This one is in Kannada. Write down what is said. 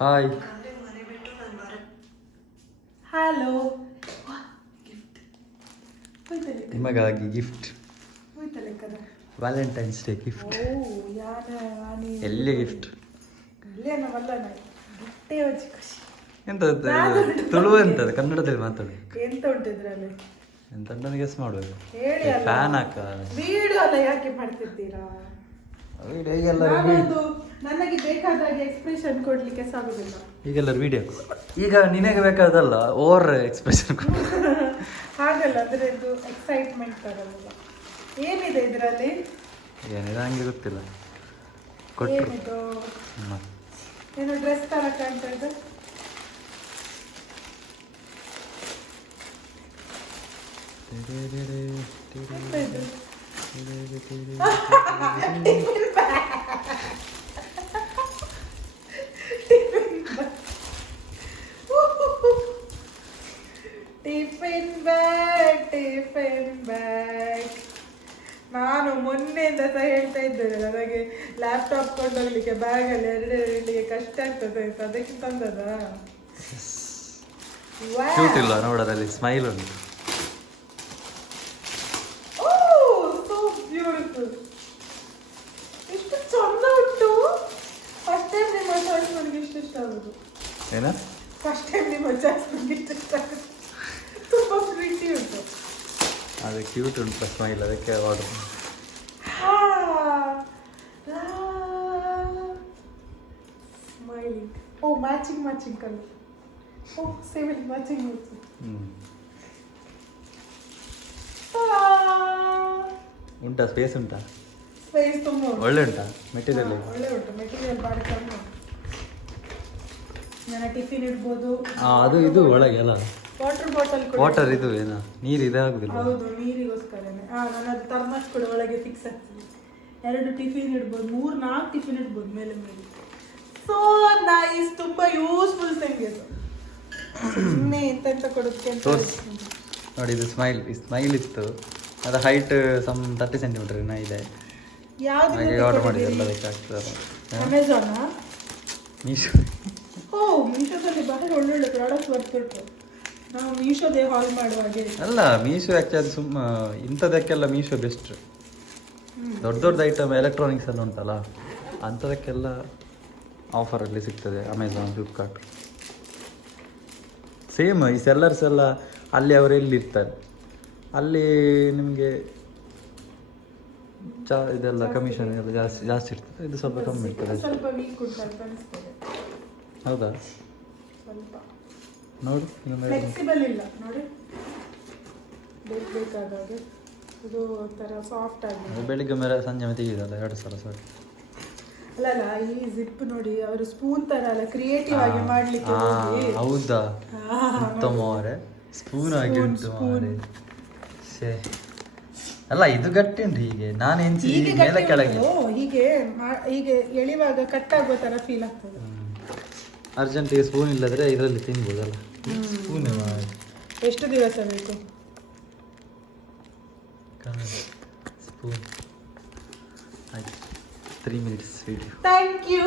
ಹಾಯ್ ಹಲೋ ನಿಮಗಾಗಿ ಗಿಫ್ಟ್ ವ್ಯಾಲೆಂಟೈನ್ಸ್ ಡೇ ಗಿಫ್ಟ್ ಓ ಯಾನ ಆನಿ ಎಲ್ಲಿ ಗಿಫ್ಟ್ ಎಂತ ತುಳು ಎಂತದ ಕನ್ನಡದಲ್ಲಿ ಮಾತಾಡಿ. ಎಂತ ಉಂಟು ಇದ್ರಲ್ಲಿ? ಎಂತ ನನಗೆ ಗೆಸ್ ಮಾಡುವುದು ಹೇಳಿ ಫ್ಯಾನ್ ಹಾಕ ವಿಡಿಯೋ ಯಾಕೆ ಮಾಡ್ತಿರ್ತೀರಾ ವಿಡಿಯೋ ಈಗೆಲ್ಲರೂ ನಾನೊಂದು ನನಗೆ ಬೇಕಾದ ಹಾಗೆ ಎಕ್ಸ್ಪ್ರೆಷನ್ ಕೊಡ್ಲಿಕ್ಕೆ ಸಾಗುದಿಲ್ಲ ಈಗೆಲ್ಲ ವಿಡಿಯೋ ಈಗ ನಿನಗೆ ಬೇಕಾದಲ್ಲ ಓವರ್ ಎಕ್ಸ್ಪ್ರೆಷನ್ ಹಾಗಲ್ಲ ಅದರದ್ದು ಎಕ್ಸೈಟ್ಮೆಂಟ್ ತರಲ್ಲ ಏನಿದೆ ಇದರಲ್ಲಿ ಏನಿದೆ ಹಂಗೆ ಗೊತ್ತಿಲ್ಲ ಕೊಟ್ಟರು ಏನಿದು ಏನು ಡ್ರೆಸ್ ತರ ಕಾಣ್ತಾ ಇದೆ ಎಂತ ಇದು? ಟಿಫಿನ್ ಬ್ಯಾಗ್ ಟಿಫಿನ್ ಬ್ಯಾಗ್ ನಾನು ಮೊನ್ನೆಯಿಂದ ಸಹ ಹೇಳ್ತಾ ಇದ್ದೇನೆ ನನಗೆ ಲ್ಯಾಪ್ಟಾಪ್ ಕೊಂಡೋಗ್ಲಿಕ್ಕೆ ಬ್ಯಾಗ್ ಅಲ್ಲಿ ಎರಡು ಇಡ್ಲಿಕ್ಕೆ ಕಷ್ಟ ಆಗ್ತದೆ ಅದಕ್ಕೆ ತಂದದ? ಕ್ಯೂಟ್ ಇಲ್ಲ ನೋಡೋದಲ್ಲಿ ಸ್ಮೈಲ್ ಉಂಟು. ಎಷ್ಟು ಚಂದ ಉಂಟು. ಫಸ್ಟ್ ಟೈಮ್ ನಿಮ್ಮ ಚಾಯ್ಸ್ ನನಗೆ ಇಷ್ಟು ಇಷ್ಟ ಉಂಟು ಏನ? ಫಸ್ಟ್ ಟೈಮ್ ನಿಮ್ಮ ಚಾಯ್ಸ್ ನನಗೆ ಇಷ್ಟು ಇಷ್ಟ ಆಗೋದು. ತುಂಬ ಪ್ರೀತಿ ಉಂಟು. ಅದು ಕ್ಯೂಟ್ ಉಂಟು ಸ್ಮೈಲ್ ಅದಕ್ಕೆ ಆರ್ಡರ್ ಓ ಮ್ಯಾಚಿಂಗ್ ಮ್ಯಾಚಿಂಗ್ ಕಲರ್ ಓ ಸೇಮ್ ಮ್ಯಾಚಿಂಗ್ ಮ್ಯಾಚಿಂಗ್ ಉಂಟಾ ಸ್ಪೇಸ್ ಉಂಟಾ? ಸ್ಪೇಸ್ ತುಂಬ ಒಳ್ಳೆ ಉಂಟಾ? ಮೆಟೀರಿಯಲ್ ಒಳ್ಳೆ ಉಂಟು. ಮೆಟೀರಿಯಲ್ ಬಾರಿ ಕಮ್ಮಿ ನನ್ನ ಟಿಫಿನ್ ಇಡ್ಬೋದು. ಅದು ಇದು ಒಳಗೆ ಅಲ್ಲ? ವಾಟರ್ ಬಾಟಲ್ ವಾಟರ್ ಇದು. ಏನ. ನೀರು ಇದಾಗುದಿಲ್ಲ ಹೌದು ನೀರಿಗೋಸ್ಕರನೇ. ಆ ನನ್ನ ಥರ್ಮಸ್ ಕೂಡ ಒಳಗೆ ಫಿಕ್ಸ್ ಆಗ್ತದೆ ಎರಡು ಟಿಫಿನ್ ಇಡ್ಬೋದು ಮೂರು ನಾಲ್ಕು ಟಿಫಿನ್ ಇಡ್ಬೋದು ಮೇಲೆ ಮೇಲೆ. ಸೊ ನೈಸ್ ತುಂಬಾ ಯೂಸ್ಫುಲ್ ಥಿಂಗ್ ಇದು. ಸುಮ್ಮನೆ ಎಂತ ಎಂತ ಕೊಡುತ್ತೆ ಅಂತ ನೋಡಿ ಇದು ಸ್ಮೈಲ್ ಸ್ಮೈಲ್ ಇತ್ತು. ಅದು ಹೈಟ್ ಸಮ್ ತರ್ಟಿ ಸೆಂಟಿಮೀಟರ್ ಏನೋ ಇದೆ. ಯಾವ್ದು ಆರ್ಡರ್ ಮಾಡಿದ್ರೆ ಎಲ್ಲ ಬೇಕಾಗ್ತದೆ ಅಮೆಝಾನ ಮೀಶೋ ಓ ಮೀಶೋದಲ್ಲಿ ಬಹಳ ಒಳ್ಳೊಳ್ಳೆ ಪ್ರಾಡಕ್ಟ್ ಬರ್ತಿತ್ತು ನಾವು ಮೀಶೋದೇ ಹಾಲ್ ಮಾಡುವಾಗೆ ಅಲ್ಲ ಮೀಶೋ ಆ್ಯಕ್ಚುಲಿ ಅದು ಸುಮ್ಮ ಇಂಥದಕ್ಕೆಲ್ಲ ಮೀಶೋ ಬೆಸ್ಟ್ ದೊಡ್ಡ ದೊಡ್ಡ ಐಟಮ್ ಎಲೆಕ್ಟ್ರಾನಿಕ್ಸ್ ಎಲ್ಲ ಉಂಟಲ್ಲ ಅಂಥದಕ್ಕೆಲ್ಲ ಆಫರಲ್ಲಿ ಸಿಗ್ತದೆ ಅಮೆಝಾನ್ ಫ್ಲಿಪ್ಕಾರ್ಟ್ ಸೇಮ್ ಈ ಸೆಲ್ಲರ್ಸ್ ಎಲ್ಲ ಅಲ್ಲಿ ಅವರು ಎಲ್ಲಿರ್ತಾರೆ? ಅಲ್ಲಿ ನಿಮಗೆ ಚಾ ಇದೆಲ್ಲ ಕಮಿಷನ್ ಎಲ್ಲ ಜಾಸ್ತಿ ಜಾಸ್ತಿ ಇರ್ತದೆ ಇದು ಸ್ವಲ್ಪ ಕಮ್ಮಿ ಇರ್ತದೆ ಹೌದಾ? ಸ್ವಲ್ಪ. ನೋಡು ಫ್ಲೆಕ್ಸಿಬಲ್ ಇಲ್ಲ ನೋಡಿ. ಬೇಕು ಬೇಕಾದಾಗ ಇದು ಒಂಥರ ಸಾಫ್ಟ್ ಆಗಿದೆ ಬೆಳಿಗ್ಗೆ ಮೇಲೆ ಸಂಜೆ ಮೇಲೆ ತೆಗೆದಲ್ಲ ಎರಡು ಸಲ ಸರಿ. ಅಲ್ಲ ಅಲ್ಲ ಈ ಜಿಪ್ ನೋಡಿ ಅವರು ಸ್ಪೂನ್ ತರ ಅಲ್ಲ ಕ್ರಿಯೇಟಿವ್ ಆಗಿ ಮಾಡ್ಲಿಕ್ಕೆ ಹೌದಾ? ಎಂತ ಸ್ಪೂನ್ ಆಗಿ ಉಂಟು ಶೇ ಅಲ್ಲ ಇದು ಗಟ್ಟಿ ಉಂಟು ಹೀಗೆ. ನಾನು ಎಂಚಿ ಮೇಲೆ ಕೆಳಗೆ ಹೀಗೆ ಹೀಗೆ ಎಳಿವಾಗ ಕಟ್ ಆಗೋ ತರ ಫೀಲ್ ಆಗ್ತದೆ. ಅರ್ಜೆಂಟಿಗೆ ಸ್ಪೂನ್ ಇಲ್ಲದ್ರೆ ಇದರಲ್ಲಿ ತಿನ್ಬೋದಲ್ಲ. ಸ್ಪೂನ್ ಎಷ್ಟು ದಿವಸ ಬೇಕು? ಸ್ಪೂನ್ ಆಯ್ತು. Three minutes video thank you